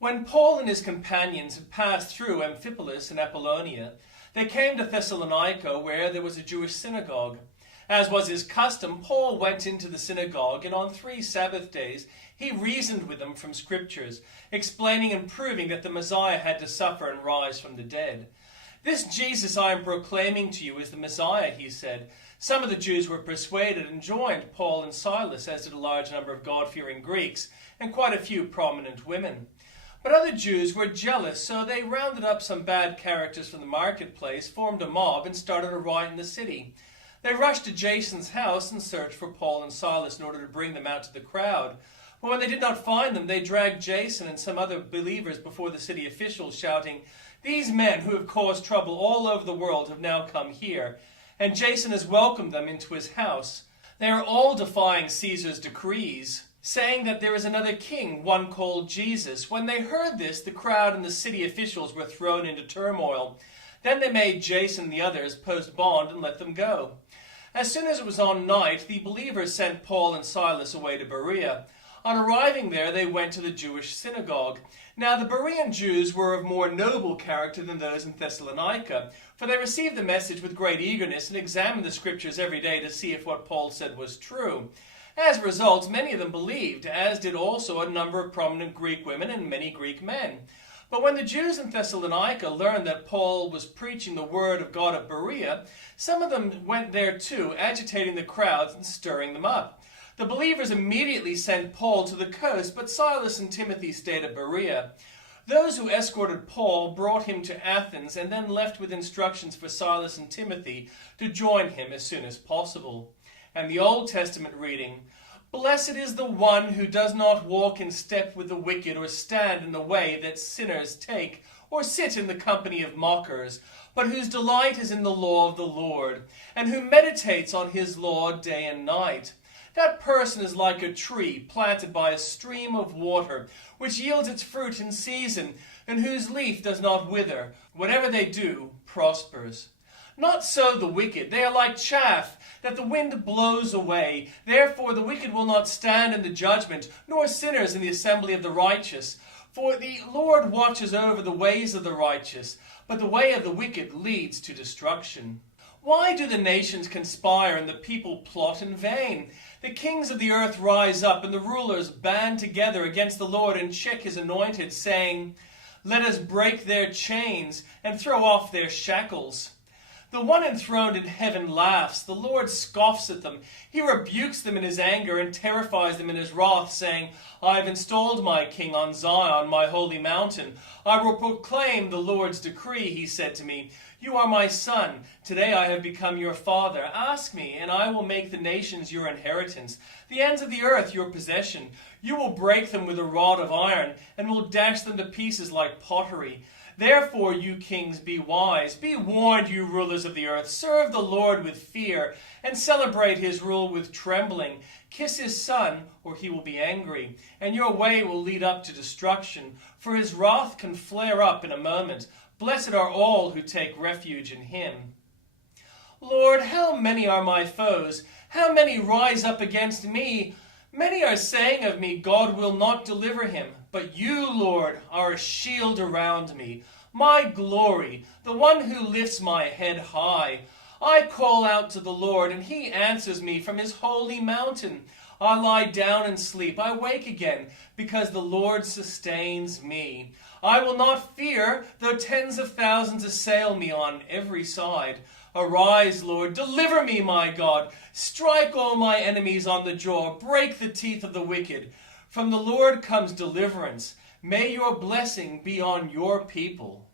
When Paul and his companions had passed through Amphipolis and Apollonia, they came to Thessalonica, where there was a Jewish synagogue. As was his custom, Paul went into the synagogue, and on 3 Sabbath days he reasoned with them from Scriptures, explaining and proving that the Messiah had to suffer and rise from the dead. "This Jesus I am proclaiming to you is the Messiah," he said. Some of the Jews were persuaded and joined Paul and Silas, as did a large number of God-fearing Greeks and quite a few prominent women. But other Jews were jealous, so they rounded up some bad characters from the marketplace, formed a mob, and started a riot in the city. They rushed to Jason's house and searched for Paul and Silas in order to bring them out to the crowd. But when they did not find them, they dragged Jason and some other believers before the city officials, shouting, "These men who have caused trouble all over the world have now come here, and Jason has welcomed them into his house. They are all defying Caesar's decrees, saying that there is another king, one called Jesus." When they heard this, the crowd and the city officials were thrown into turmoil. Then they made Jason and the others post bond and let them go. As soon as it was on night, the believers sent Paul and Silas away to Berea. On arriving there, they went to the Jewish synagogue. Now the Berean Jews were of more noble character than those in Thessalonica, for they received the message with great eagerness and examined the Scriptures every day to see if what Paul said was true. As a result, many of them believed, as did also a number of prominent Greek women and many Greek men. But when the Jews in Thessalonica learned that Paul was preaching the word of God at Berea, some of them went there too, agitating the crowds and stirring them up. The believers immediately sent Paul to the coast, but Silas and Timothy stayed at Berea. Those who escorted Paul brought him to Athens and then left with instructions for Silas and Timothy to join him as soon as possible. And the Old Testament reading, "Blessed is the one who does not walk in step with the wicked, or stand in the way that sinners take, or sit in the company of mockers, but whose delight is in the law of the Lord, and who meditates on his law day and night. That person is like a tree planted by a stream of water, which yields its fruit in season, and whose leaf does not wither. Whatever they do prospers. Not so the wicked. They are like chaff that the wind blows away. Therefore the wicked will not stand in the judgment, nor sinners in the assembly of the righteous. For the Lord watches over the ways of the righteous, but the way of the wicked leads to destruction. Why do the nations conspire and the people plot in vain? The kings of the earth rise up, and the rulers band together against the Lord and check his anointed, saying, 'Let us break their chains and throw off their shackles.' The one enthroned in heaven laughs. The Lord scoffs at them. He rebukes them in his anger and terrifies them in his wrath, saying, 'I have installed my king on Zion, my holy mountain. I will proclaim the Lord's decree,' he said to me. 'You are my son. Today I have become your father. Ask me, and I will make the nations your inheritance, the ends of the earth your possession. You will break them with a rod of iron, and will dash them to pieces like pottery. Therefore, you kings, be wise. Be warned, you rulers of the earth. Serve the Lord with fear, and celebrate his rule with trembling. Kiss his son, or he will be angry, and your way will lead up to destruction, for his wrath can flare up in a moment. Blessed are all who take refuge in him.' Lord, how many are my foes? How many rise up against me? Many are saying of me, 'God will not deliver him.' But you, Lord, are a shield around me, my glory, the one who lifts my head high. I call out to the Lord, and he answers me from his holy mountain. I lie down and sleep. I wake again, because the Lord sustains me. I will not fear, though tens of thousands assail me on every side. Arise, Lord, deliver me, my God. Strike all my enemies on the jaw. Break the teeth of the wicked. From the Lord comes deliverance. May your blessing be on your people."